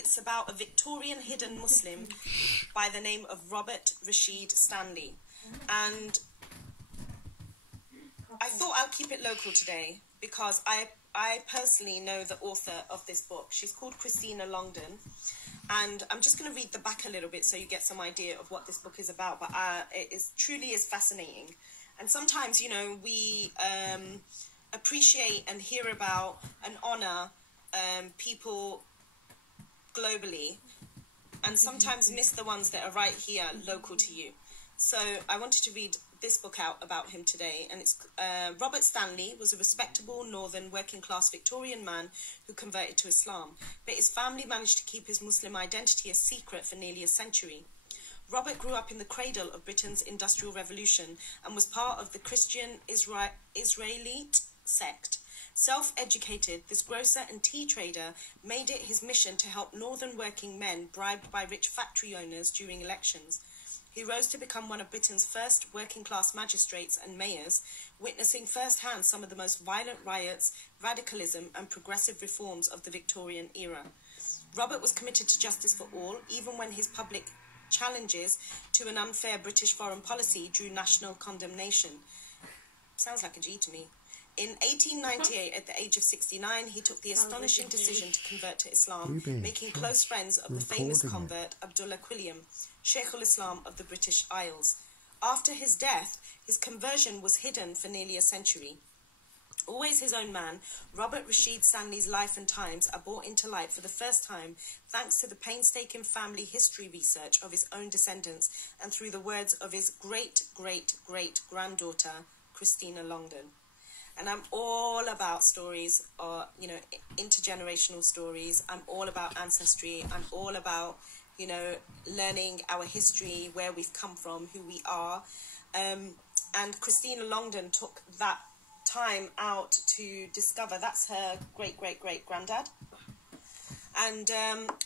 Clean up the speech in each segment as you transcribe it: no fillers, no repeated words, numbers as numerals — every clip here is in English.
it's about a Victorian hidden Muslim by the name of Robert Rashid Stanley. And I thought I'll keep it local today because I personally know the author of this book. She's called Christina Longden. And I'm just going to read the back a little bit so you get some idea of what this book is about. But truly is fascinating. And sometimes, you know, we appreciate and hear about and honour people globally, and sometimes miss the ones that are right here, local to you. So I wanted to read this book out about him today, and it's Robert Stanley was a respectable northern working class Victorian man who converted to Islam, but his family managed to keep his Muslim identity a secret for nearly a century. Robert grew up in the cradle of Britain's Industrial Revolution and was part of the Christian Israelite sect. Self-educated, this grocer and tea trader made it his mission to help northern working men bribed by rich factory owners during elections. He rose to become one of Britain's first working-class magistrates and mayors, witnessing firsthand some of the most violent riots, radicalism and progressive reforms of the Victorian era. Robert was committed to justice for all, even when his public challenges to an unfair British foreign policy drew national condemnation. Sounds like a G to me. In 1898, at the age of 69, he took the astonishing decision to convert to Islam, making close friends of the famous convert Abdullah Quilliam, Sheikh al-Islam of the British Isles. After his death, his conversion was hidden for nearly a century. Always his own man, Robert Rashid Stanley's life and times are brought into light for the first time thanks to the painstaking family history research of his own descendants and through the words of his great-great-great-granddaughter, Christina Longden. And I'm all about stories, or, you know, intergenerational stories. I'm all about ancestry. I'm all about, you know, learning our history, where we've come from, who we are. And Christina Longden took that time out to discover. That's her great-great-great-granddad. And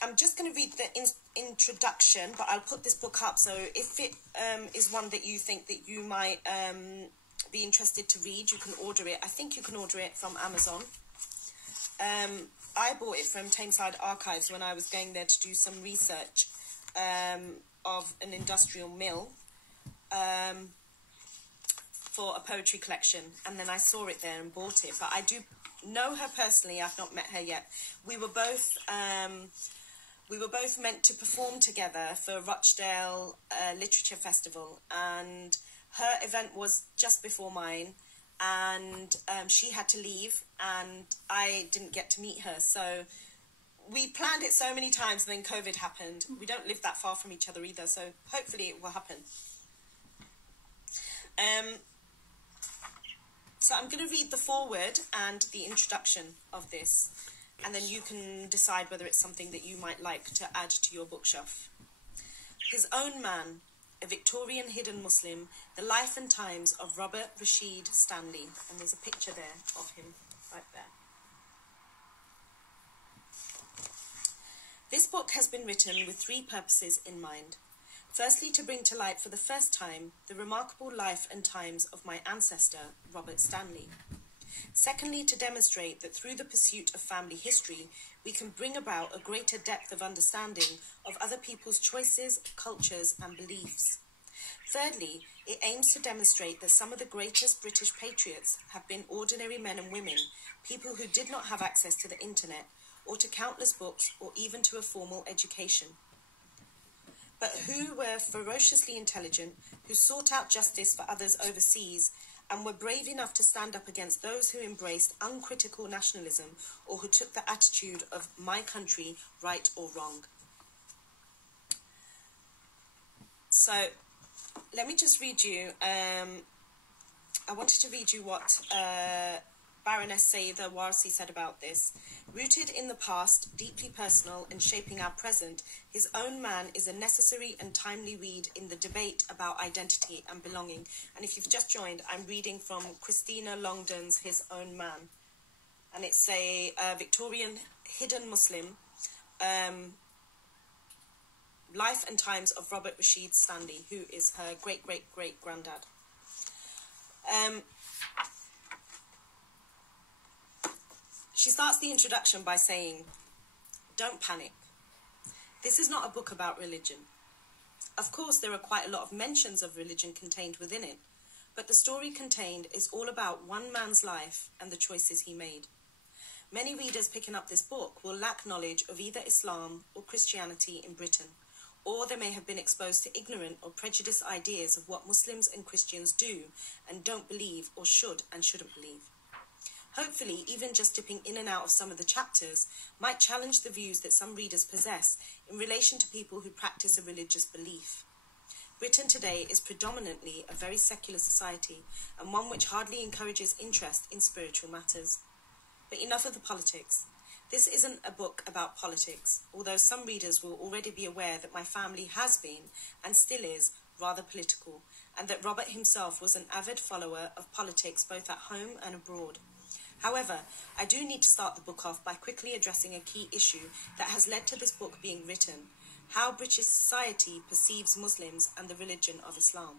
I'm just going to read the introduction, but I'll put this book up. So if it is one that you think that you might be interested to read, you can order it. I think you can order it from Amazon. I bought it from Tameside Archives when I was going there to do some research of an industrial mill for a poetry collection, and then I saw it there and bought it. But I do know her personally. I've not met her yet. We were both meant to perform together for Rochdale Literature Festival, and her event was just before mine, and she had to leave, and I didn't get to meet her. So we planned it so many times, and then COVID happened. We don't live that far from each other either, so hopefully it will happen. So I'm going to read the foreword and the introduction of this, and then you can decide whether it's something that you might like to add to your bookshelf. His own man, a Victorian hidden Muslim, the life and times of Robert Rashid Stanley. And there's a picture there of him, right there. This book has been written with three purposes in mind. Firstly, to bring to light for the first time the remarkable life and times of my ancestor, Robert Stanley. Secondly, to demonstrate that through the pursuit of family history, we can bring about a greater depth of understanding of other people's choices, cultures, and beliefs. Thirdly, it aims to demonstrate that some of the greatest British patriots have been ordinary men and women, people who did not have access to the internet, or to countless books, or even to a formal education, but who were ferociously intelligent, who sought out justice for others overseas, and were brave enough to stand up against those who embraced uncritical nationalism or who took the attitude of my country, right or wrong. So, let me just read you, I wanted to read you what Baroness Saida Warsi said about this. Rooted in the past, deeply personal and shaping our present, his own man is a necessary and timely read in the debate about identity and belonging. And if you've just joined, I'm reading from Christina Longden's His Own Man. And it's a Victorian hidden Muslim, life and times of Robert Rashid Stanley, who is her great-great-great-granddad. She starts the introduction by saying, "Don't panic. This is not a book about religion. Of course, there are quite a lot of mentions of religion contained within it, but the story contained is all about one man's life and the choices he made. Many readers picking up this book will lack knowledge of either Islam or Christianity in Britain, or they may have been exposed to ignorant or prejudiced ideas of what Muslims and Christians do and don't believe or should and shouldn't believe. Hopefully, even just dipping in and out of some of the chapters might challenge the views that some readers possess in relation to people who practice a religious belief. Britain today is predominantly a very secular society and one which hardly encourages interest in spiritual matters. But enough of the politics. This isn't a book about politics, although some readers will already be aware that my family has been, and still is, rather political, and that Robert himself was an avid follower of politics both at home and abroad. However, I do need to start the book off by quickly addressing a key issue that has led to this book being written: how British society perceives Muslims and the religion of Islam.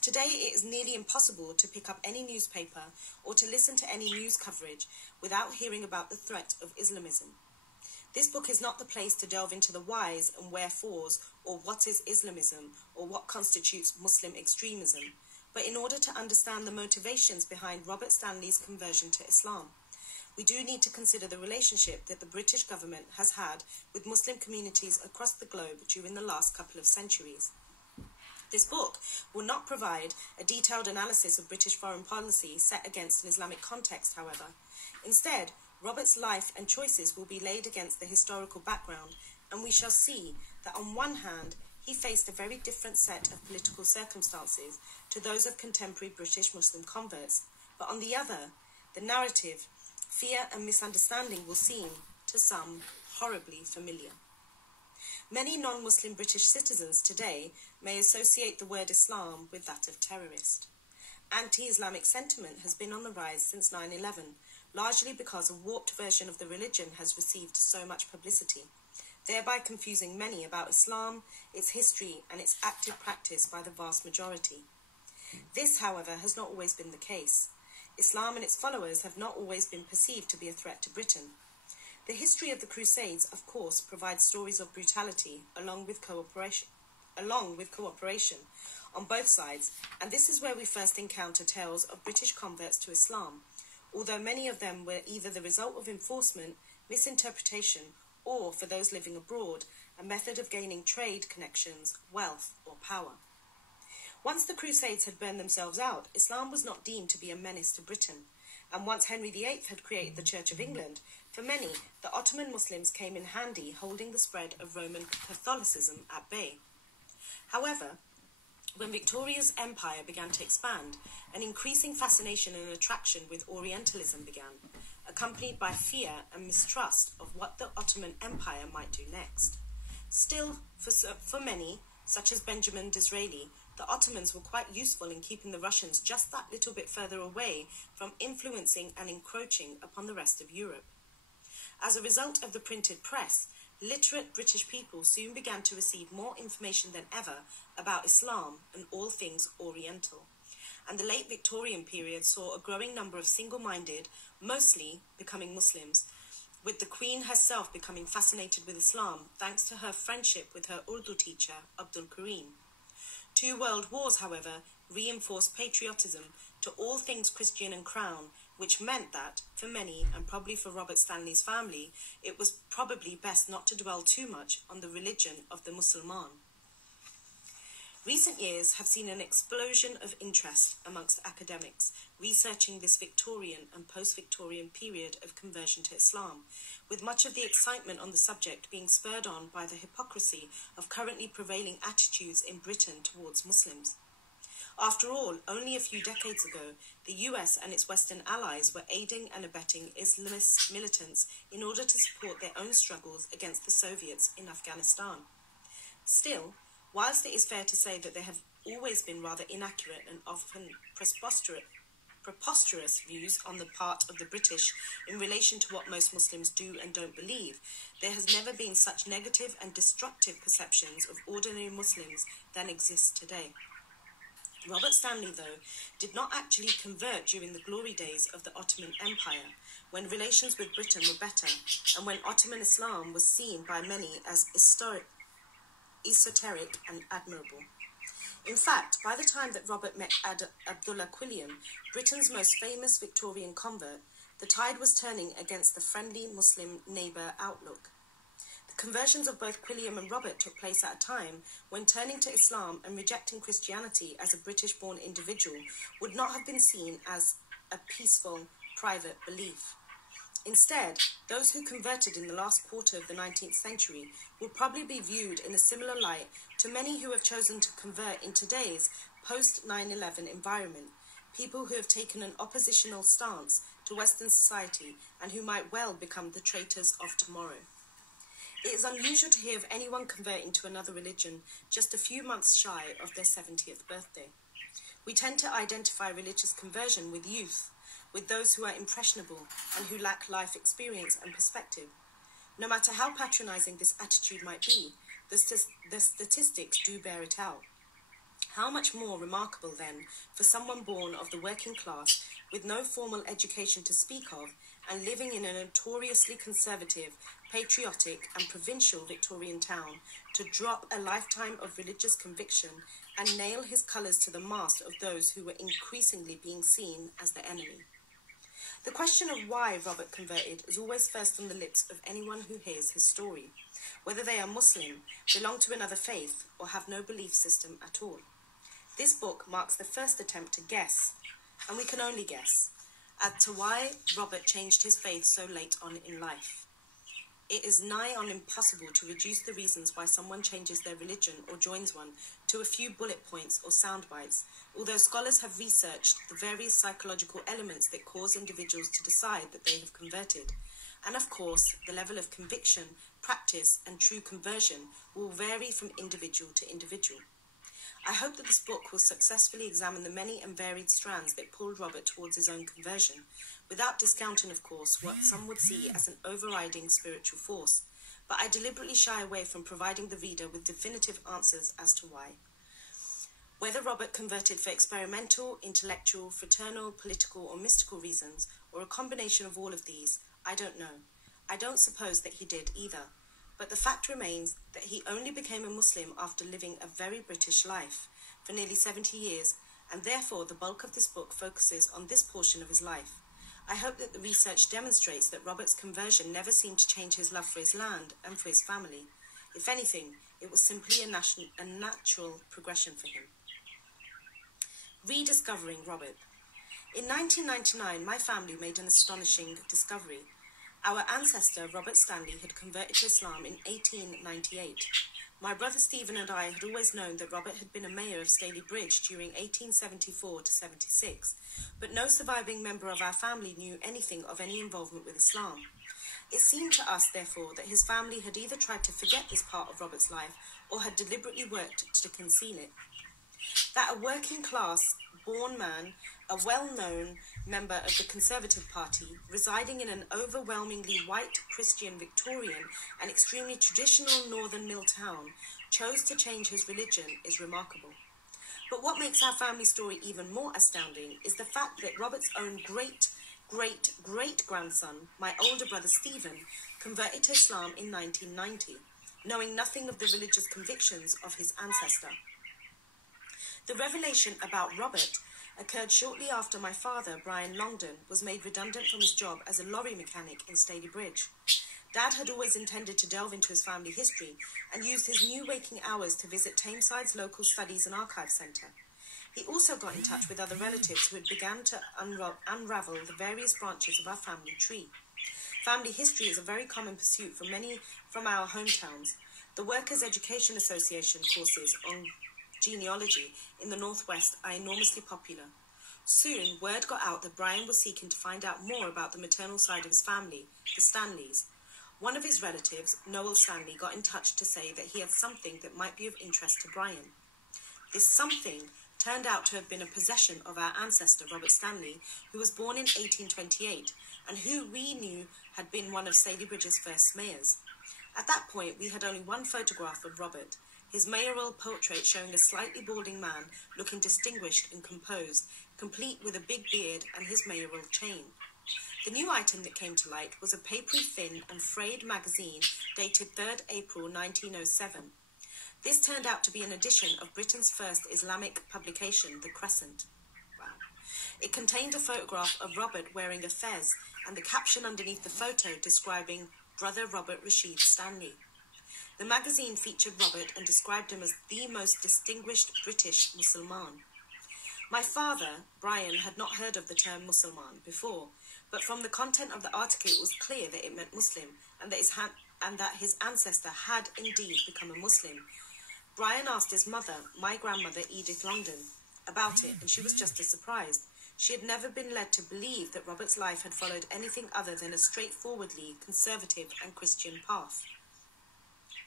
Today it is nearly impossible to pick up any newspaper or to listen to any news coverage without hearing about the threat of Islamism. This book is not the place to delve into the whys and wherefores, or what is Islamism, or what constitutes Muslim extremism, but in order to understand the motivations behind Robert Stanley's conversion to Islam, we do need to consider the relationship that the British government has had with Muslim communities across the globe during the last couple of centuries. This book will not provide a detailed analysis of British foreign policy set against an Islamic context, however. Instead, Robert's life and choices will be laid against the historical background, and we shall see that on one hand, he faced a very different set of political circumstances to those of contemporary British Muslim converts, but on the other, the narrative, fear and misunderstanding will seem, to some, horribly familiar. Many non-Muslim British citizens today may associate the word Islam with that of terrorist. Anti-Islamic sentiment has been on the rise since 9/11, largely because a warped version of the religion has received so much publicity, thereby confusing many about Islam, its history and its active practice by the vast majority. This, however, has not always been the case. Islam and its followers have not always been perceived to be a threat to Britain. The history of the Crusades, of course, provides stories of brutality along with cooperation on both sides, and this is where we first encounter tales of British converts to Islam, although many of them were either the result of enforcement, misinterpretation, or, for those living abroad, a method of gaining trade connections, wealth, or power. Once the Crusades had burned themselves out, Islam was not deemed to be a menace to Britain, and once Henry VIII had created the Church of England, for many, the Ottoman Muslims came in handy holding the spread of Roman Catholicism at bay. However, when Victoria's empire began to expand, an increasing fascination and attraction with Orientalism began, accompanied by fear and mistrust of what the Ottoman Empire might do next. Still, for many, such as Benjamin Disraeli, the Ottomans were quite useful in keeping the Russians just that little bit further away from influencing and encroaching upon the rest of Europe. As a result of the printed press, literate British people soon began to receive more information than ever about Islam and all things Oriental, and the late Victorian period saw a growing number of single-minded, mostly becoming Muslims, with the Queen herself becoming fascinated with Islam thanks to her friendship with her Urdu teacher, Abdul Karim. 2 world wars, however, reinforced patriotism to all things Christian and crown, which meant that, for many, and probably for Robert Stanley's family, it was probably best not to dwell too much on the religion of the Musliman. Recent years have seen an explosion of interest amongst academics researching this Victorian and post-Victorian period of conversion to Islam, with much of the excitement on the subject being spurred on by the hypocrisy of currently prevailing attitudes in Britain towards Muslims. After all, only a few decades ago, the US and its Western allies were aiding and abetting Islamist militants in order to support their own struggles against the Soviets in Afghanistan. Still, whilst it is fair to say that there have always been rather inaccurate and often preposterous views on the part of the British in relation to what most Muslims do and don't believe, there has never been such negative and destructive perceptions of ordinary Muslims than exist today. Robert Stanley, though, did not actually convert during the glory days of the Ottoman Empire, when relations with Britain were better, and when Ottoman Islam was seen by many as esoteric and admirable. In fact, by the time that Robert met Abdullah Quilliam, Britain's most famous Victorian convert, the tide was turning against the friendly Muslim neighbour outlook. The conversions of both Quilliam and Robert took place at a time when turning to Islam and rejecting Christianity as a British-born individual would not have been seen as a peaceful, private belief. Instead, those who converted in the last quarter of the 19th century will probably be viewed in a similar light to many who have chosen to convert in today's post-9/11 environment, people who have taken an oppositional stance to Western society and who might well become the traitors of tomorrow. It is unusual to hear of anyone converting to another religion just a few months shy of their 70th birthday. We tend to identify religious conversion with youth, with those who are impressionable and who lack life experience and perspective. No matter how patronizing this attitude might be, the statistics do bear it out. How much more remarkable, then, for someone born of the working class, with no formal education to speak of, and living in a notoriously conservative, patriotic and provincial Victorian town, to drop a lifetime of religious conviction and nail his colours to the mast of those who were increasingly being seen as the enemy. The question of why Robert converted is always first on the lips of anyone who hears his story, whether they are Muslim, belong to another faith, or have no belief system at all. This book marks the first attempt to guess, and we can only guess, as to why Robert changed his faith so late on in life. It is nigh on impossible to reduce the reasons why someone changes their religion or joins one to a few bullet points or sound bites, although scholars have researched the various psychological elements that cause individuals to decide that they have converted. And of course, the level of conviction, practice, and true conversion will vary from individual to individual. I hope that this book will successfully examine the many and varied strands that pulled Robert towards his own conversion, without discounting, of course, what some would see as an overriding spiritual force, but I deliberately shy away from providing the reader with definitive answers as to why. Whether Robert converted for experimental, intellectual, fraternal, political, or mystical reasons, or a combination of all of these, I don't know. I don't suppose that he did either. But the fact remains that he only became a Muslim after living a very British life for nearly 70 years, and therefore the bulk of this book focuses on this portion of his life. I hope that the research demonstrates that Robert's conversion never seemed to change his love for his land and for his family. If anything, it was simply a natural progression for him. Rediscovering Robert. In 1999, my family made an astonishing discovery. Our ancestor, Robert Stanley, had converted to Islam in 1898. My brother Stephen and I had always known that Robert had been a mayor of Staley Bridge during 1874 to 76, but no surviving member of our family knew anything of any involvement with Islam. It seemed to us, therefore, that his family had either tried to forget this part of Robert's life or had deliberately worked to conceal it. That a working-class, born man, a well-known member of the Conservative Party, residing in an overwhelmingly white Christian Victorian and extremely traditional northern mill town, chose to change his religion is remarkable. But what makes our family story even more astounding is the fact that Robert's own great-great-great-grandson, my older brother Stephen, converted to Islam in 1990, knowing nothing of the religious convictions of his ancestor. The revelation about Robert occurred shortly after my father, Brian Longden, was made redundant from his job as a lorry mechanic in Staley Bridge. Dad had always intended to delve into his family history and used his new waking hours to visit Tameside's local studies and archive centre. He also got in touch with other relatives who had begun to unravel the various branches of our family tree. Family history is a very common pursuit for many from our hometowns. The Workers' Education Association courses on genealogy in the Northwest are enormously popular. Soon, word got out that Brian was seeking to find out more about the maternal side of his family, the Stanleys. One of his relatives, Noel Stanley, got in touch to say that he had something that might be of interest to Brian. This something turned out to have been a possession of our ancestor, Robert Stanley, who was born in 1828, and who we knew had been one of Staley Bridge's first mayors. At that point, we had only one photograph of Robert, his mayoral portrait showing a slightly balding man looking distinguished and composed, complete with a big beard and his mayoral chain. The new item that came to light was a papery, thin and frayed magazine dated 3rd April 1907. This turned out to be an edition of Britain's first Islamic publication, The Crescent. Wow. It contained a photograph of Robert wearing a fez and the caption underneath the photo describing Brother Robert Rashid Stanley. The magazine featured Robert and described him as the most distinguished British Mussulman. My father, Brian, had not heard of the term Mussulman before, but from the content of the article it was clear that it meant Muslim and that his ancestor had indeed become a Muslim. Brian asked his mother, my grandmother Edith Longden, about it, and she was just as surprised. She had never been led to believe that Robert's life had followed anything other than a straightforwardly conservative and Christian path.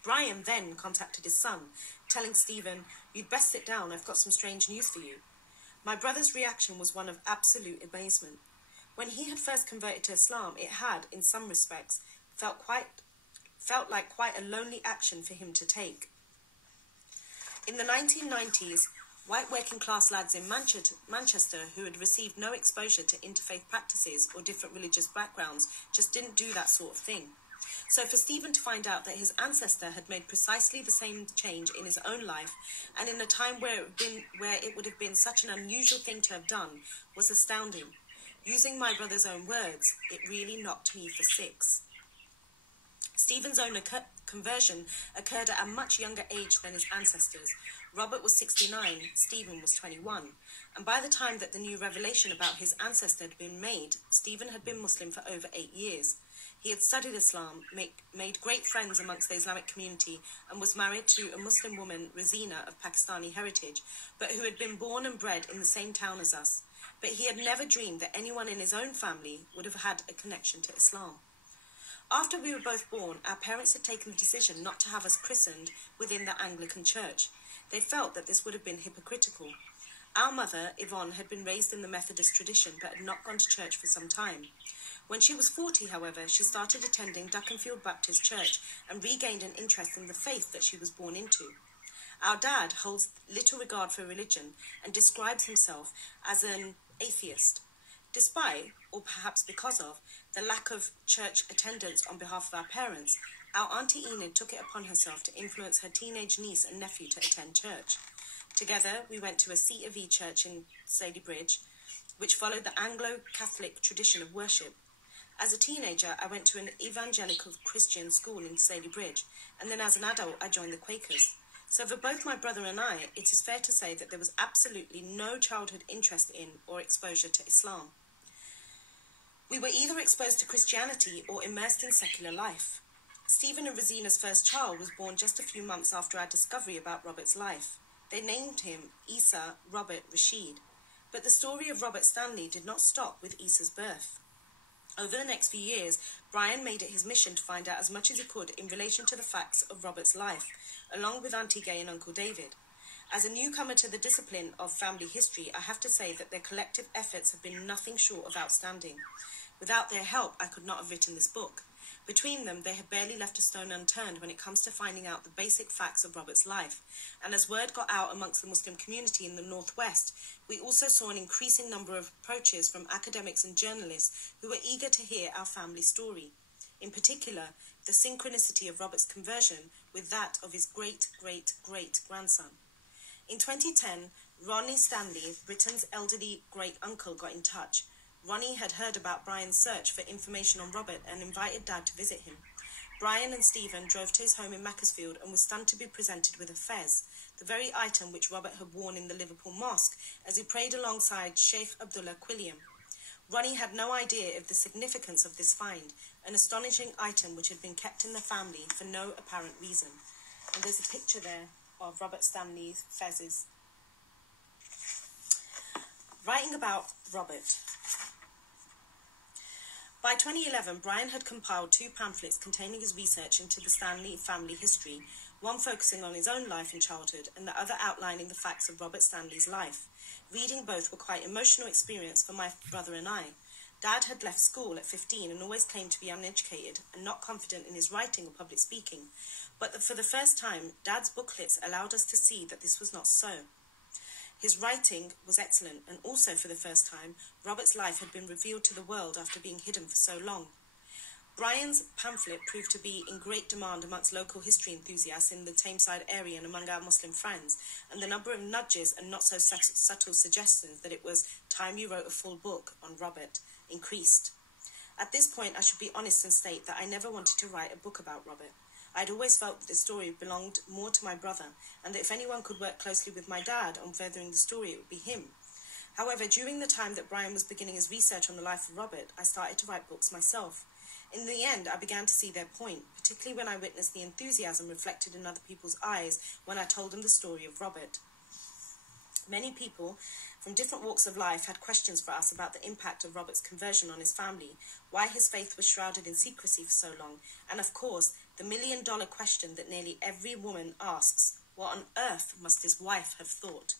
Brian then contacted his son, telling Stephen, "You'd best sit down, I've got some strange news for you." My brother's reaction was one of absolute amazement. When he had first converted to Islam, it had, in some respects, felt like quite a lonely action for him to take. In the 1990s, white working-class lads in Manchester who had received no exposure to interfaith practices or different religious backgrounds just didn't do that sort of thing. So for Stephen to find out that his ancestor had made precisely the same change in his own life, and in a time where it would have been such an unusual thing to have done, was astounding. Using my brother's own words, it really knocked me for six. Stephen's own conversion occurred at a much younger age than his ancestors. Robert was 69, Stephen was 21, and by the time that the new revelation about his ancestor had been made, Stephen had been Muslim for over 8 years. He had studied Islam, made great friends amongst the Islamic community, and was married to a Muslim woman, Rosina, of Pakistani heritage, but who had been born and bred in the same town as us. But he had never dreamed that anyone in his own family would have had a connection to Islam. After we were both born, our parents had taken the decision not to have us christened within the Anglican Church. They felt that this would have been hypocritical. Our mother, Yvonne, had been raised in the Methodist tradition but had not gone to church for some time. When she was 40, however, she started attending Duckenfield Baptist Church and regained an interest in the faith that she was born into. Our dad holds little regard for religion and describes himself as an atheist. Despite, or perhaps because of, the lack of church attendance on behalf of our parents, our Auntie Enid took it upon herself to influence her teenage niece and nephew to attend church. Together, we went to a C of E church in Stalybridge, which followed the Anglo-Catholic tradition of worship. As a teenager, I went to an evangelical Christian school in Stalybridge, and then as an adult, I joined the Quakers. So for both my brother and I, it is fair to say that there was absolutely no childhood interest in or exposure to Islam. We were either exposed to Christianity or immersed in secular life. Stephen and Rosina's first child was born just a few months after our discovery about Robert's life. They named him Isa Robert Rashid. But the story of Robert Stanley did not stop with Isa's birth. Over the next few years, Brian made it his mission to find out as much as he could in relation to the facts of Robert's life, along with Auntie Gay and Uncle David. As a newcomer to the discipline of family history, I have to say that their collective efforts have been nothing short of outstanding. Without their help, I could not have written this book. Between them, they have barely left a stone unturned when it comes to finding out the basic facts of Robert's life. And as word got out amongst the Muslim community in the Northwest, we also saw an increasing number of approaches from academics and journalists who were eager to hear our family story. In particular, the synchronicity of Robert's conversion with that of his great-great-great-grandson. In 2010, Ronnie Stanley, Britain's elderly great-uncle, got in touch. Ronnie had heard about Brian's search for information on Robert and invited Dad to visit him. Brian and Stephen drove to his home in Macclesfield and were stunned to be presented with a fez, the very item which Robert had worn in the Liverpool Mosque as he prayed alongside Sheikh Abdullah Quilliam. Ronnie had no idea of the significance of this find, an astonishing item which had been kept in the family for no apparent reason. And there's a picture there of Robert Stanley's fezzes. Writing about Robert. By 2011, Brian had compiled 2 pamphlets containing his research into the Stanley family history, one focusing on his own life and childhood, and the other outlining the facts of Robert Stanley's life. Reading both were quite emotional experience for my brother and I. Dad had left school at 15 and always claimed to be uneducated and not confident in his writing or public speaking, but for the first time, Dad's booklets allowed us to see that this was not so. His writing was excellent, and also for the first time, Robert's life had been revealed to the world after being hidden for so long. Brian's pamphlet proved to be in great demand amongst local history enthusiasts in the Tameside area and among our Muslim friends, and the number of nudges and not so subtle suggestions that it was time you wrote a full book on Robert increased. At this point, I should be honest and state that I never wanted to write a book about Robert. I had always felt that the story belonged more to my brother, and that if anyone could work closely with my dad on furthering the story, it would be him. However, during the time that Brian was beginning his research on the life of Robert, I started to write books myself. In the end, I began to see their point, particularly when I witnessed the enthusiasm reflected in other people's eyes when I told them the story of Robert. Many people from different walks of life had questions for us about the impact of Robert's conversion on his family, why his faith was shrouded in secrecy for so long, and of course, the million-dollar question that nearly every woman asks, what on earth must his wife have thought?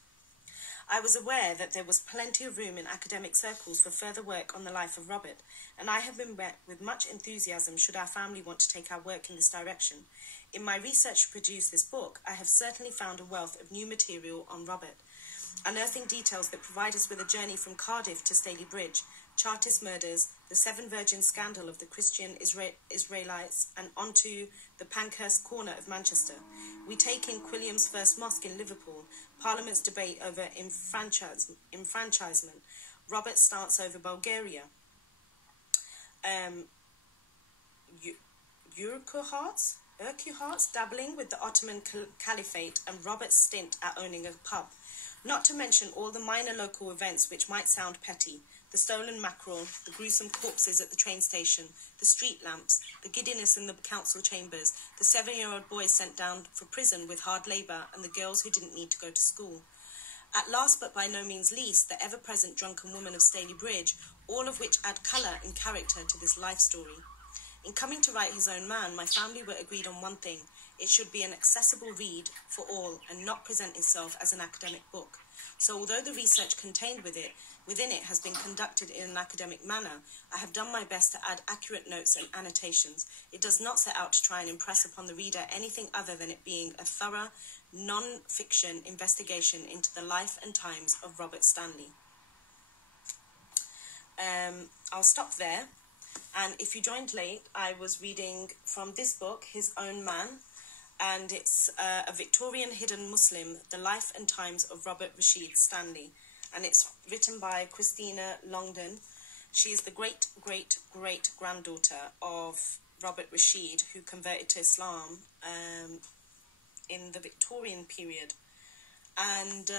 I was aware that there was plenty of room in academic circles for further work on the life of Robert, and I have been met with much enthusiasm should our family want to take our work in this direction. In my research to produce this book, I have certainly found a wealth of new material on Robert, unearthing details that provide us with a journey from Cardiff to Staley Bridge, Chartist murders, the Seven Virgins scandal of the Christian Israelites, and onto the Pankhurst corner of Manchester. We take in Quilliam's first mosque in Liverpool, Parliament's debate over enfranchisement, Robert's stance over Bulgaria, Urquhart's dabbling with the Ottoman Caliphate, and Robert's stint at owning a pub. Not to mention all the minor local events which might sound petty: the stolen mackerel, the gruesome corpses at the train station, the street lamps, the giddiness in the council chambers, the 7-year-old boys sent down for prison with hard labour, and the girls who didn't need to go to school. At last, but by no means least, the ever-present drunken woman of Staley Bridge, all of which add colour and character to this life story. In coming to write His Own Man, my family were agreed on one thing: it should be an accessible read for all and not present itself as an academic book. So although the research contained within it has been conducted in an academic manner, I have done my best to add accurate notes and annotations. It does not set out to try and impress upon the reader anything other than it being a thorough, non-fiction investigation into the life and times of Robert Stanley. I'll stop there. And if you joined late, I was reading from this book, His Own Man, and it's a Victorian hidden Muslim, The Life and Times of Robert Rashid Stanley, and it's written by Christina Longden. She is the great-great-great-granddaughter of Robert Rashid, who converted to Islam in the Victorian period, and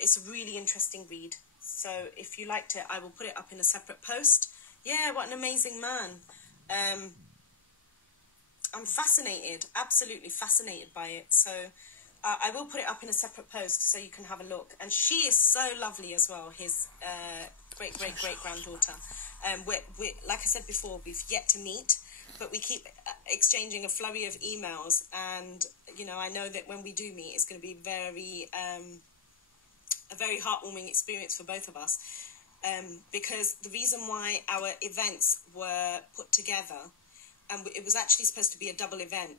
it's a really interesting read. So if you liked it, I will put it up in a separate post. Yeah, what an amazing man. I'm fascinated, absolutely fascinated by it. So I will put it up in a separate post so you can have a look. And she is so lovely as well, his great-great-great-granddaughter. Like I said before, we've yet to meet, but we keep exchanging a flurry of emails. And, you know, I know that when we do meet, it's going to be a very heartwarming experience for both of us. Because the reason why our events were put together, and it was actually supposed to be a double event,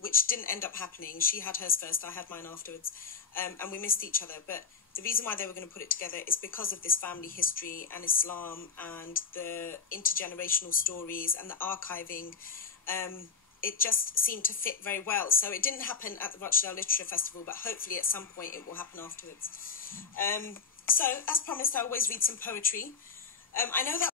which didn't end up happening. She had hers first, I had mine afterwards, and we missed each other. But the reason why they were going to put it together is because of this family history and Islam and the intergenerational stories and the archiving. It just seemed to fit very well. So it didn't happen at the Rochdale Literature Festival, but hopefully at some point it will happen afterwards. So, as promised, I always read some poetry. I know that